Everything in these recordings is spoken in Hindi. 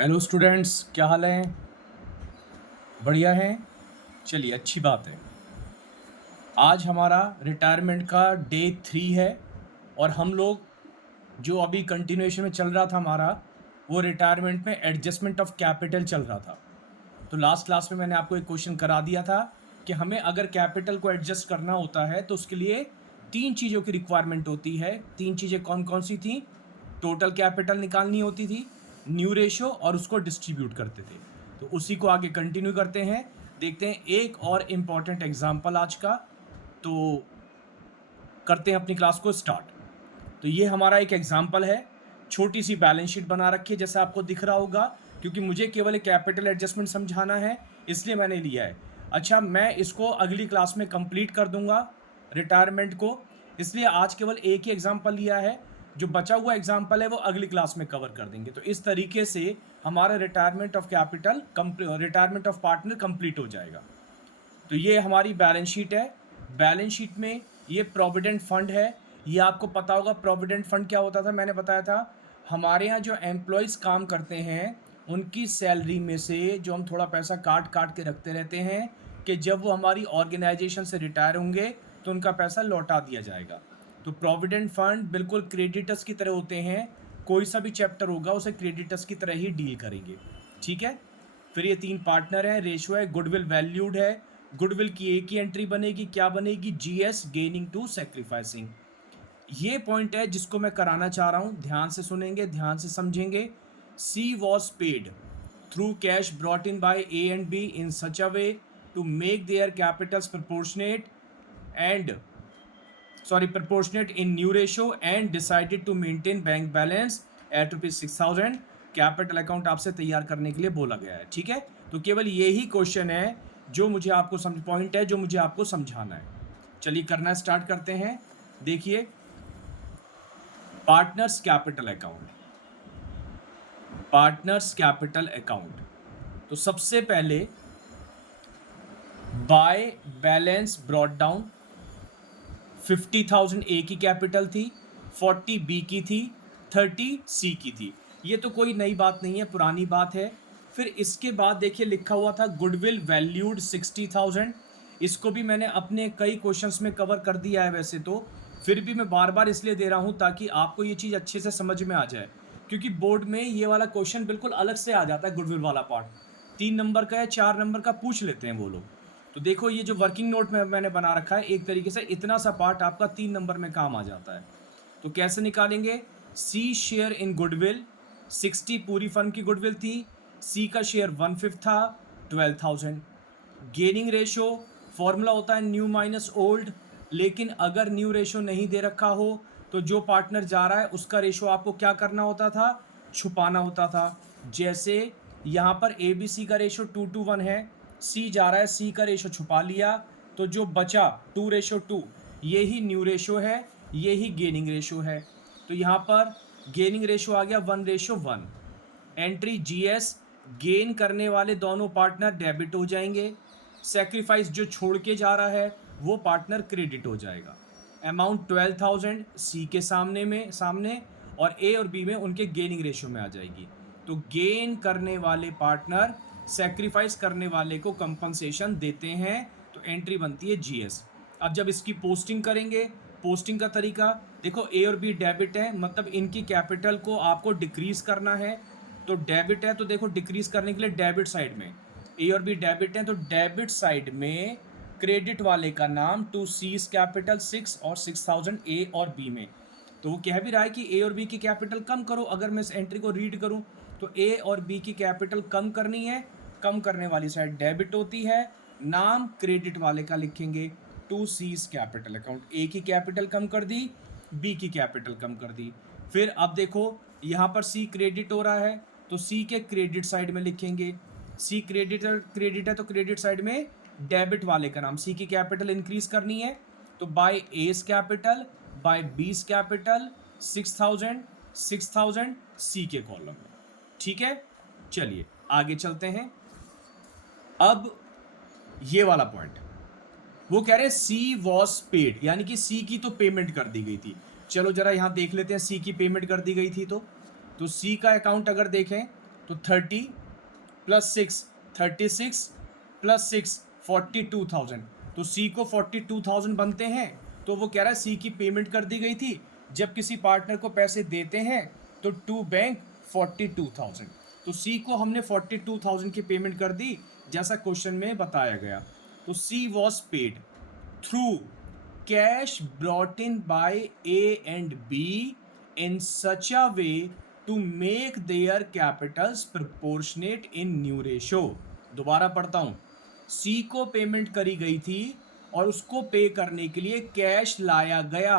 हेलो स्टूडेंट्स, क्या हाल है? बढ़िया है। चलिए, अच्छी बात है। आज हमारा रिटायरमेंट का डे 3 है और हम लोग जो अभी कंटिन्यूएशन में चल रहा था हमारा, वो रिटायरमेंट में एडजस्टमेंट ऑफ कैपिटल चल रहा था। तो लास्ट क्लास में मैंने आपको एक क्वेश्चन करा दिया था कि हमें अगर कैपिटल को एडजस्ट करना होता है तो उसके लिए 3 चीज़ों की रिक्वायरमेंट होती है। 3 चीज़ें कौन कौन सी थी? टोटल कैपिटल निकालनी होती थी, न्यू रेशो, और उसको डिस्ट्रीब्यूट करते थे। तो उसी को आगे कंटिन्यू करते हैं। देखते हैं एक और इम्पॉर्टेंट एग्जाम्पल आज का। तो करते हैं अपनी क्लास को स्टार्ट। तो ये हमारा एक एग्जाम्पल है। छोटी सी बैलेंस शीट बना रखी है जैसा आपको दिख रहा होगा, क्योंकि मुझे केवल एक कैपिटल एडजस्टमेंट समझाना है, इसलिए मैंने लिया है। अच्छा, मैं इसको अगली क्लास में कंप्लीट कर दूंगा रिटायरमेंट को, इसलिए आज केवल एक ही एग्जाम्पल लिया है। जो बचा हुआ एग्जाम्पल है वो अगली क्लास में कवर कर देंगे। तो इस तरीके से हमारा retirement of capital, retirement of partner complete हो जाएगा। तो ये हमारी बैलेंस शीट है। बैलेंस शीट में ये प्रोविडेंट फंड है। ये आपको पता होगा प्रोविडेंट फंड क्या होता था, मैंने बताया था। हमारे यहाँ जो एम्प्लॉयज़ काम करते हैं उनकी सैलरी में से जो हम थोड़ा पैसा काट काट के रखते रहते हैं कि जब वो हमारी ऑर्गेनाइजेशन से रिटायर होंगे तो उनका पैसा लौटा दिया जाएगा। तो प्रोविडेंट फंड बिल्कुल क्रेडिटर्स की तरह होते हैं। कोई सा भी चैप्टर होगा उसे क्रेडिटर्स की तरह ही डील करेंगे। ठीक है। फिर ये 3 पार्टनर हैं, रेशो है, गुडविल वैल्यूड है। गुडविल की एक ही एंट्री बनेगी, क्या बनेगी? GS, gaining to sacrificing. ये पॉइंट है जिसको मैं कराना चाह रहा हूं। ध्यान से सुनेंगे, ध्यान से समझेंगे। C was paid through cash brought in by A and B in such a way to make their capitals proportionate and proportionate in new ratio and decided to maintain bank balance at ₹6,000। Capital account आपसे तैयार करने के लिए बोला गया है। ठीक है। तो केवल यही क्वेश्चन है जो मुझे आपको पॉइंट है जो मुझे आपको समझाना है। चलिए करना स्टार्ट करते हैं। देखिए, partners capital account, partners capital account. तो सबसे पहले बाय बैलेंस ब्रॉट डाउन। 50,000 ए की कैपिटल थी, 40 बी की थी, 30 सी की थी। ये तो कोई नई बात नहीं है, पुरानी बात है। फिर इसके बाद देखिए लिखा हुआ था गुडविल वैल्यूड 60,000। इसको भी मैंने अपने कई क्वेश्चंस में कवर कर दिया है वैसे तो, फिर भी मैं बार बार इसलिए दे रहा हूँ ताकि आपको ये चीज़ अच्छे से समझ में आ जाए, क्योंकि बोर्ड में ये वाला क्वेश्चन बिल्कुल अलग से आ जाता है। गुडविल वाला पार्ट 3 नंबर का या 4 नंबर का पूछ लेते हैं वो लोग। तो देखो, ये जो वर्किंग नोट में मैंने बना रखा है, एक तरीके से इतना सा पार्ट आपका 3 नंबर में काम आ जाता है। तो कैसे निकालेंगे? सी शेयर इन गुडविल, 60 पूरी फर्म की गुडविल थी। सी का शेयर 1/5 था, 12,000। गेनिंग रेशो फॉर्मूला होता है न्यू माइनस ओल्ड, लेकिन अगर न्यू रेशो नहीं दे रखा हो तो जो पार्टनर जा रहा है उसका रेशो आपको क्या करना होता था? छुपाना होता था। जैसे यहाँ पर ए बी सी का रेशो 2:1 है, सी जा रहा है, सी का रेशो छुपा लिया, तो जो बचा 2:2, ये ही न्यू रेशो है, ये ही गेनिंग रेशो है। तो यहाँ पर गेनिंग रेशो आ गया 1:1। एंट्री जीएस, गेन करने वाले दोनों पार्टनर डेबिट हो जाएंगे। सेक्रीफाइस जो छोड़ के जा रहा है वो पार्टनर क्रेडिट हो जाएगा। अमाउंट 12,000 सी के सामने और ए और बी में उनके गेनिंग रेशो में आ जाएगी। तो गेन करने वाले पार्टनर सेक्रीफाइस करने वाले को कंपनसेशन देते हैं, तो एंट्री बनती है जीएस। अब जब इसकी पोस्टिंग करेंगे, पोस्टिंग का तरीका देखो, ए और बी डेबिट है, मतलब इनकी कैपिटल को आपको डिक्रीज करना है। तो डेबिट है तो देखो डिक्रीज करने के लिए डेबिट साइड में, ए और बी डेबिट है तो डेबिट साइड में क्रेडिट वाले का नाम टू सीज कैपिटल 6 और 6,000 ए और बी में। तो वो कह भी रहा है कि ए और बी की कैपिटल कम करो। अगर मैं इस एंट्री को रीड करूं तो ए और बी की कैपिटल कम करनी है, कम करने वाली साइड डेबिट होती है, नाम क्रेडिट वाले का लिखेंगे टू सीज कैपिटल अकाउंट। ए की कैपिटल कम कर दी, बी की कैपिटल कम कर दी। फिर अब देखो यहाँ पर सी क्रेडिट हो रहा है तो सी के क्रेडिट साइड में लिखेंगे। सी क्रेडिट है तो क्रेडिट साइड में डेबिट वाले का नाम, सी की कैपिटल इंक्रीज करनी है तो by S capital, by B's capital, 6,000 6,000 C के कॉलम में। ठीक है। चलिए आगे चलते हैं। अब ये वाला पॉइंट वो कह रहे हैं सी वॉज पेड, यानी कि सी की तो पेमेंट कर दी गई थी। चलो जरा यहां देख लेते हैं सी की पेमेंट कर दी गई थी तो सी का अकाउंट अगर देखें तो 30 प्लस 6 36 प्लस 6 42,000। तो सी को 42,000 बनते हैं। तो वो कह रहा है सी की पेमेंट कर दी गई थी। जब किसी पार्टनर को पैसे देते हैं तो टू बैंक 42,000। तो सी को हमने 42,000 की पेमेंट कर दी जैसा क्वेश्चन में बताया गया। तो C was paid through cash brought in by A and B in such a way to make their capitals proportionate in new ratio. दोबारा पढ़ता हूँ। सी को पेमेंट करी गई थी और उसको पे करने के लिए कैश लाया गया।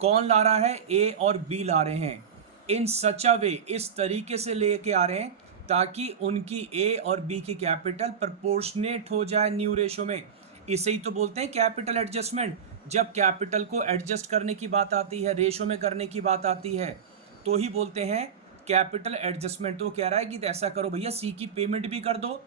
कौन ला रहा है? ए और बी ला रहे हैं। इन सच अ वे, इस तरीके से लेके आ रहे हैं ताकि उनकी ए और बी की कैपिटल प्रोपोर्शनेट हो जाए न्यू रेशो में। इसे ही तो बोलते हैं कैपिटल एडजस्टमेंट। जब कैपिटल को एडजस्ट करने की बात आती है, रेशो में करने की बात आती है, तो ही बोलते हैं कैपिटल एडजस्टमेंट। तो कह रहा है कि ऐसा करो भैया, सी की पेमेंट भी कर दो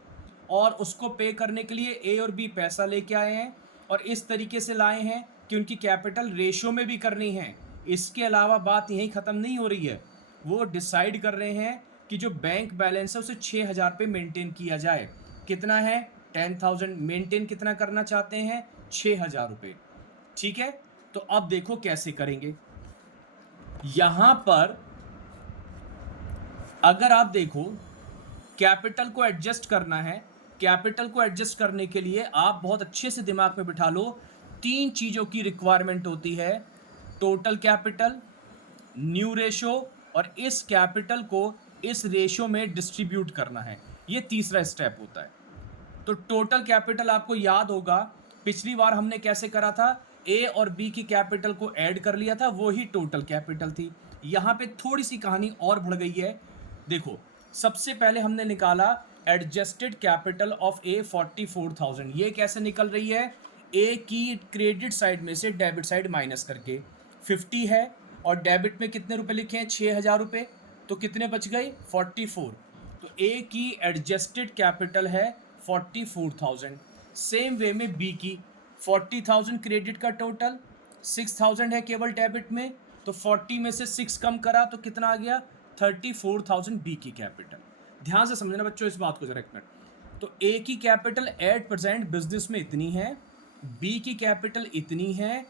और उसको पे करने के लिए ए और बी पैसा लेके आए हैं और इस तरीके से लाए हैं कि उनकी कैपिटल रेशो में भी करनी है। इसके अलावा बात यहीं ख़त्म नहीं हो रही है। वो डिसाइड कर रहे हैं कि जो बैंक बैलेंस है उसे 6,000 पे मेंटेन किया जाए। कितना है? 10,000। मेंटेन कितना करना चाहते हैं? 6,000 रुपये। ठीक है, तो अब देखो कैसे करेंगे। यहां पर अगर आप देखो, कैपिटल को एडजस्ट करना है। कैपिटल को एडजस्ट करने के लिए आप बहुत अच्छे से दिमाग में बिठा लो, 3 चीज़ों की रिक्वायरमेंट होती है। टोटल कैपिटल, न्यू रेशो और इस कैपिटल को इस रेशो में डिस्ट्रीब्यूट करना है। ये तीसरा स्टेप होता है। तो टोटल कैपिटल आपको याद होगा, पिछली बार हमने कैसे करा था? ए और बी की कैपिटल को ऐड कर लिया था, वो ही टोटल कैपिटल थी। यहाँ पे थोड़ी सी कहानी और बढ़ गई है। देखो, सबसे पहले हमने निकाला एडजस्टेड कैपिटल ऑफ ए 44,000। ये कैसे निकल रही है? ए की क्रेडिट साइड में से डेबिट साइड माइनस करके 50 है और डेबिट में कितने रुपए लिखे हैं? 6,000 रुपये। तो कितने बच गए? 44। तो ए की एडजस्टेड कैपिटल है 44,000। सेम वे में बी की 40,000 क्रेडिट का टोटल, 6,000 है केवल डेबिट में। तो 40 में से 6 कम करा तो कितना आ गया? 34,000 बी की कैपिटल। ध्यान से समझना बच्चों इस बात को जरा एक मिनट। तो ए की कैपिटल एट प्रेजेंट बिजनेस में इतनी है, बी की कैपिटल इतनी है,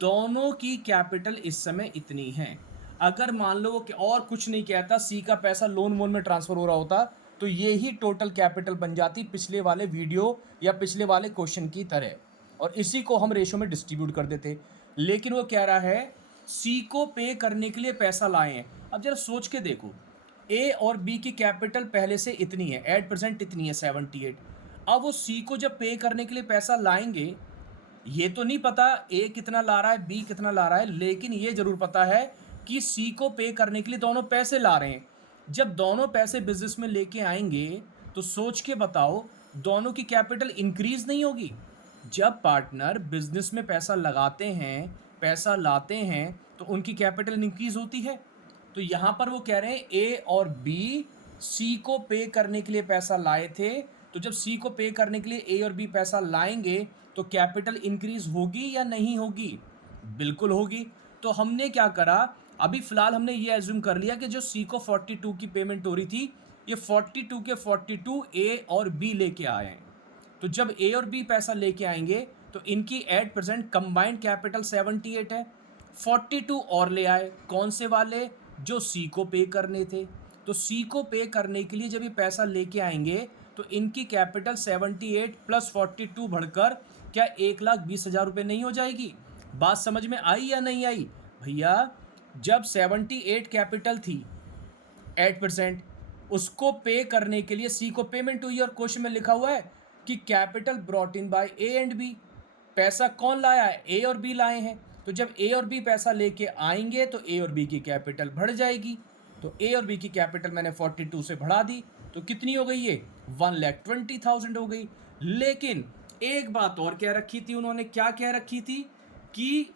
दोनों की कैपिटल इस समय इतनी है। अगर मान लो कि और कुछ नहीं कहता, सी का पैसा लोन वोन में ट्रांसफर हो रहा होता, तो ये ही टोटल कैपिटल बन जाती पिछले वाले वीडियो या पिछले वाले क्वेश्चन की तरह, और इसी को हम रेशो में डिस्ट्रीब्यूट कर देते। लेकिन वो कह रहा है सी को पे करने के लिए पैसा लाए हैं। अब जरा सोच के देखो, ए और बी की कैपिटल पहले से इतनी है, एट परसेंट इतनी है 78। अब वो सी को जब पे करने के लिए पैसा लाएंगे, ये तो नहीं पता ए कितना ला रहा है, बी कितना ला रहा है, लेकिन ये जरूर पता है कि सी को पे करने के लिए दोनों पैसे ला रहे हैं। जब दोनों पैसे बिजनेस में लेके आएंगे तो सोच के बताओ, दोनों की कैपिटल इंक्रीज नहीं होगी? जब पार्टनर बिजनेस में पैसा लगाते हैं, पैसा लाते हैं, तो उनकी कैपिटल इंक्रीज होती है। तो यहाँ पर वो कह रहे हैं ए और बी सी को पे करने के लिए पैसा लाए थे, तो जब सी को पे करने के लिए ए और बी पैसा लाएंगे तो कैपिटल इंक्रीज होगी या नहीं होगी? बिल्कुल होगी। तो हमने क्या करा, अभी फिलहाल हमने ये एज्यूम कर लिया कि जो सी को 42 की पेमेंट हो रही थी, ये 42 के 42 ए और बी लेके आए हैं। तो जब ए और बी पैसा लेके आएंगे तो इनकी एट प्रेजेंट कंबाइंड कैपिटल 78 है। 42 और ले आए, कौन से वाले? जो सी को पे करने थे। तो सी को पे करने के लिए जब ये पैसा लेके आएंगे तो इनकी कैपिटल 78 प्लस 42 बढ़कर क्या 1,20,000 रुपये नहीं हो जाएगी? बात समझ में आई या नहीं आई? भैया, जब 78 कैपिटल थी 8%, उसको पे करने के लिए सी को पेमेंट हुई और क्वेश्चन में लिखा हुआ है कि capital brought in by A and B. पैसा कौन लाया है? ए और बी लाए हैं। तो जब ए और बी पैसा लेके आएंगे तो ए और बी की कैपिटल बढ़ जाएगी। तो ए और बी की कैपिटल मैंने 42 से बढ़ा दी, तो कितनी हो गई? ये 1,20,000 हो गई। लेकिन एक बात और कह रखी थी उन्होंने, क्या कह रखी थी? कि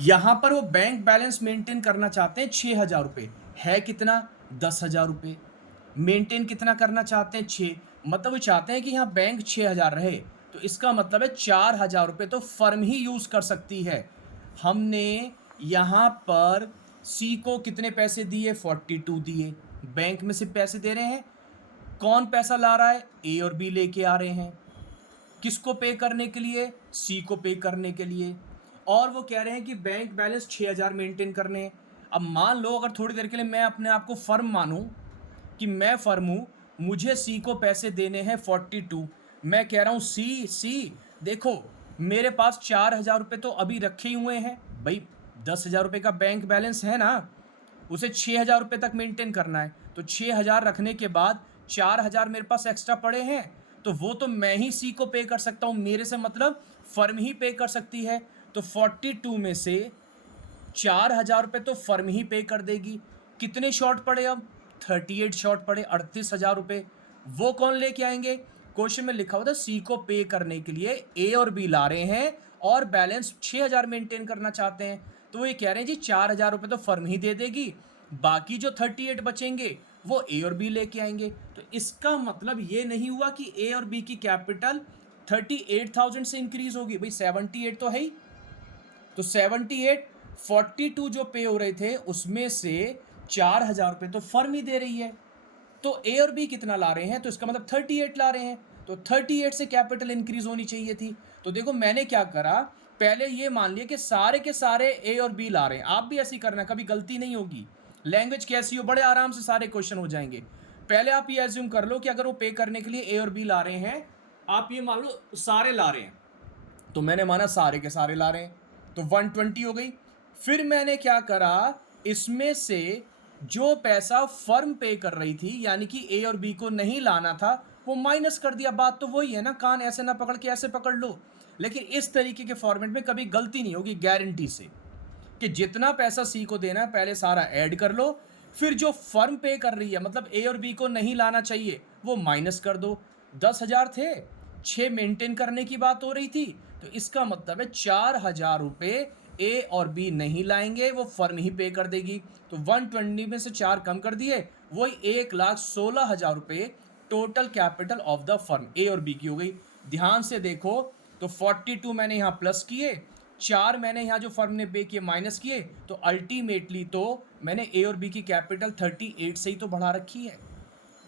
यहां पर वो बैंक बैलेंस मेंटेन करना चाहते हैं 6,000 रुपये। है कितना? 10,000 रुपये। मेंटेन कितना करना चाहते हैं? 6। मतलब वो चाहते हैं कि यहाँ बैंक 6,000 रहे, तो इसका मतलब है 4,000 रुपये तो फर्म ही यूज़ कर सकती है। हमने यहाँ पर सी को कितने पैसे दिए? 42 दिए। बैंक में से पैसे दे रहे हैं। कौन पैसा ला रहा है? ए और बी लेके आ रहे हैं। किसको पे करने के लिए? सी को पे करने के लिए। और वो कह रहे हैं कि बैंक बैलेंस 6000 मेंटेन करने हैं। अब मान लो अगर थोड़ी देर के लिए मैं अपने आप को फर्म मानूं कि मैं फर्म हूं, मुझे सी को पैसे देने हैं 42। मैं कह रहा हूं सी देखो, मेरे पास 4000 रुपये तो अभी रखे ही हुए हैं भाई। 10,000 रुपये का बैंक बैलेंस है ना, उसे 6000 रुपये तक मेंटेन करना है। तो 6000 रखने के बाद 4000 मेरे पास एक्स्ट्रा पड़े हैं, तो वो तो मैं ही सी को पे कर सकता हूँ। मेरे से मतलब फर्म ही पे कर सकती है। तो 42 में से 4000 रुपये तो फर्म ही पे कर देगी। कितने शॉर्ट पड़े अब? 38 शॉर्ट पड़े, 38,000 रुपये। वो कौन लेके आएंगे? क्वेश्चन में लिखा हुआ था सी को पे करने के लिए ए और बी ला रहे हैं और बैलेंस 6000 मेंटेन करना चाहते हैं। तो वो ये कह रहे हैं जी 4000 रुपये तो फर्म ही दे देगी, बाकी जो 38 बचेंगे वो ए और बी लेके आएंगे। तो इसका मतलब ये नहीं हुआ कि ए और बी की कैपिटल 38,000 से इंक्रीज होगी। भाई 78 तो है ही, तो 78, 42 जो पे हो रहे थे उसमें से 4000 रुपये तो फर्म ही दे रही है। तो ए और बी कितना ला रहे हैं? तो इसका मतलब 38 ला रहे हैं। तो 38 से कैपिटल इंक्रीज होनी चाहिए थी। तो देखो मैंने क्या करा, पहले ये मान लिया कि सारे के सारे ए और बी ला रहे हैं। आप भी ऐसी करना, कभी गलती नहीं होगी। लैंग्वेज कैसी हो, बड़े आराम से सारे क्वेश्चन हो जाएंगे। पहले आप ये एज्यूम कर लो कि अगर वो पे करने के लिए ए और बी ला रहे हैं, आप ये मान लो सारे ला रहे हैं, तो मैंने माना सारे के सारे ला रहे हैं, तो 120 हो गई। फिर मैंने क्या करा, इसमें से जो पैसा फर्म पे कर रही थी यानी कि ए और बी को नहीं लाना था, वो माइनस कर दिया। बात तो वही है ना, कान ऐसे ना पकड़ के ऐसे पकड़ लो। लेकिन इस तरीके के फॉर्मेट में कभी गलती नहीं होगी गारंटी से, कि जितना पैसा सी को देना है पहले सारा ऐड कर लो, फिर जो फर्म पे कर रही है मतलब ए और बी को नहीं लाना चाहिए वो माइनस कर दो। 10,000 थे, 6 मेंटेन करने की बात हो रही थी, तो इसका मतलब है 4000 रुपये ए और बी नहीं लाएंगे, वो फर्म ही पे कर देगी। तो 120 में से 4 कम कर दिए, वही 1,16,000 रुपये total capital of the firm A और बी की हो गई। ध्यान से देखो, तो 42 मैंने यहाँ प्लस किए, 4 मैंने यहाँ जो फर्म ने पे किए माइनस किए, तो अल्टीमेटली तो मैंने ए और बी की कैपिटल 38 से ही तो बढ़ा रखी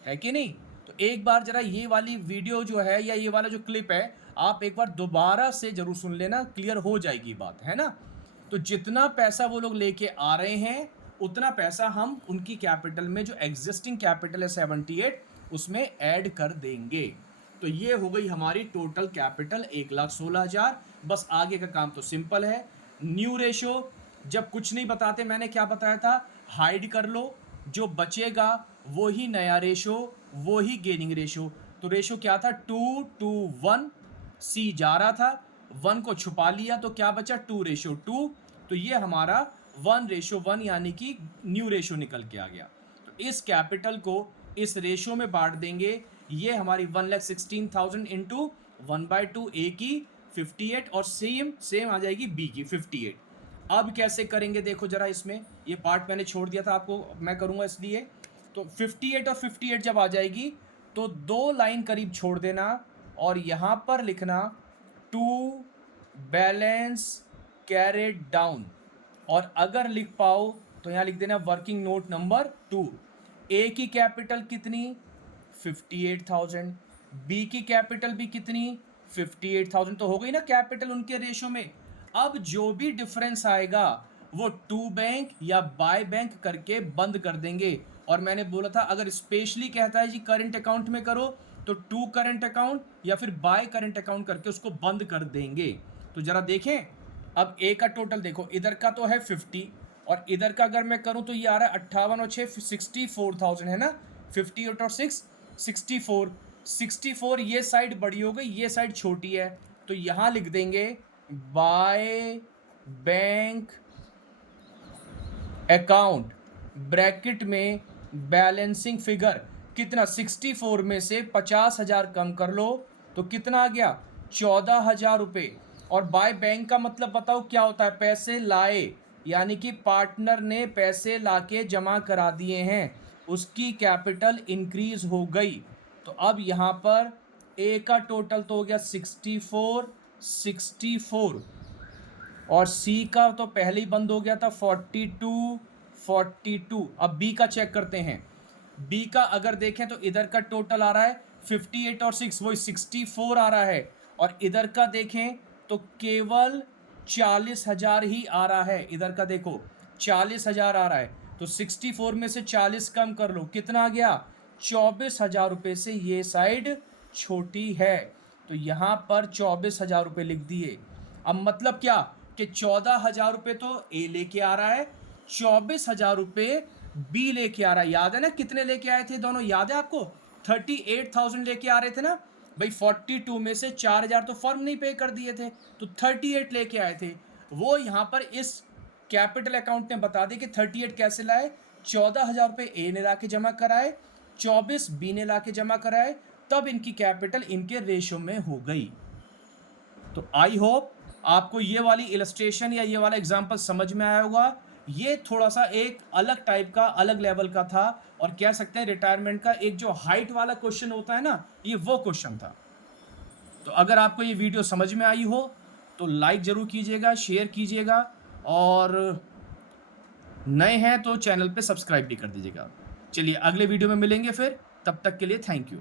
है कि नहीं? तो एक बार जरा ये वाली वीडियो जो है या ये वाला जो क्लिप है, आप एक बार दोबारा से जरूर सुन लेना, क्लियर हो जाएगी बात, है ना? तो जितना पैसा वो लोग लेके आ रहे हैं उतना पैसा हम उनकी कैपिटल में, जो एग्जिस्टिंग कैपिटल है 78, उसमें ऐड कर देंगे। तो ये हो गई हमारी टोटल कैपिटल 1,16,000। बस आगे का काम तो सिंपल है। न्यू रेशो जब कुछ नहीं बताते, मैंने क्या बताया था, हाइड कर लो, जो बचेगा वो ही नया रेशो, वो ही गेनिंग रेशो। तो रेशो क्या था? 2:1। सी जा रहा था, 1 को छुपा लिया तो क्या बचा? 2:2। तो ये हमारा 1:1 यानी कि न्यू रेशो निकल के आ गया। तो इस कैपिटल को इस रेशो में बांट देंगे। ये हमारी 1,16,000 इंटू 1/2, ए की 58 और सेम आ जाएगी बी की 58। अब कैसे करेंगे देखो जरा, इसमें ये पार्ट मैंने छोड़ दिया था आपको, मैं करूँगा इसलिए। तो 58 और 58 जब आ जाएगी तो 2 लाइन करीब छोड़ देना और यहाँ पर लिखना टू बैलेंस कैरेड डाउन, और अगर लिख पाओ तो यहाँ लिख देना वर्किंग नोट नंबर 2। ए की कैपिटल कितनी? 58,000। बी की कैपिटल भी कितनी? 58,000। तो हो गई ना कैपिटल उनके रेशो में। अब जो भी डिफरेंस आएगा वो टू बैंक या बाय बैंक करके बंद कर देंगे। और मैंने बोला था अगर स्पेशली कहता है जी करंट अकाउंट में करो, तो टू करंट अकाउंट या फिर बाय करंट अकाउंट करके उसको बंद कर देंगे। तो जरा देखें, अब ए का टोटल देखो, इधर का तो है 50 और इधर का अगर मैं करूं तो ये आ रहा है 58 और 6 64,000 है ना। 58 और 6 64, 64 ये साइड बड़ी हो गई, ये साइड छोटी है, तो यहाँ लिख देंगे बाय बैंक अकाउंट ब्रैकेट में बैलेंसिंग फिगर कितना? 64 में से 50,000 कम कर लो तो कितना आ गया? 14,000 रुपये। और बाय बैंक का मतलब बताओ क्या होता है? पैसे लाए, यानी कि पार्टनर ने पैसे लाके जमा करा दिए हैं, उसकी कैपिटल इंक्रीज हो गई। तो अब यहाँ पर ए का टोटल तो हो गया 64 और सी का तो पहले ही बंद हो गया था 42। अब बी का चेक करते हैं। बी का अगर देखें तो इधर का टोटल आ रहा है 58 और 6 वही 64 आ रहा है, और इधर का देखें तो केवल 40,000 ही आ रहा है। इधर का देखो 40,000 आ रहा है, तो 64 में से 40 कम कर लो, कितना आ गया? 24,000 रुपये से ये साइड छोटी है, तो यहां पर 24,000 रुपये लिख दिए। अब मतलब क्या कि 14,000 रुपये तो ए लेके आ रहा है, 24,000 रुपये बी लेके आ रहा है। याद है ना कितने लेके आए थे दोनों, याद है आपको? 38,000 लेके आ रहे थे ना भाई। 42 में से 4,000 तो फर्म नहीं पे कर दिए थे, तो 38 लेके आए थे। वो यहाँ पर इस कैपिटल अकाउंट ने बता दिया कि 38 कैसे लाए। 14,000 रुपये ए ने ला के जमा कराए, 24 बी ने ला के जमा कराए, तब इनकी कैपिटल इनके रेशो में हो गई। तो आई होप आपको ये वाली इलस्ट्रेशन या ये वाला एग्जांपल समझ में आया होगा। ये थोड़ा सा एक अलग टाइप का, अलग लेवल का था, और कह सकते हैं रिटायरमेंट का एक जो हाइट वाला क्वेश्चन होता है ना, ये वो क्वेश्चन था। तो अगर आपको ये वीडियो समझ में आई हो तो लाइक ज़रूर कीजिएगा, शेयर कीजिएगा, और नए हैं तो चैनल पे सब्सक्राइब भी कर दीजिएगा। चलिए अगले वीडियो में मिलेंगे फिर, तब तक के लिए थैंक यू।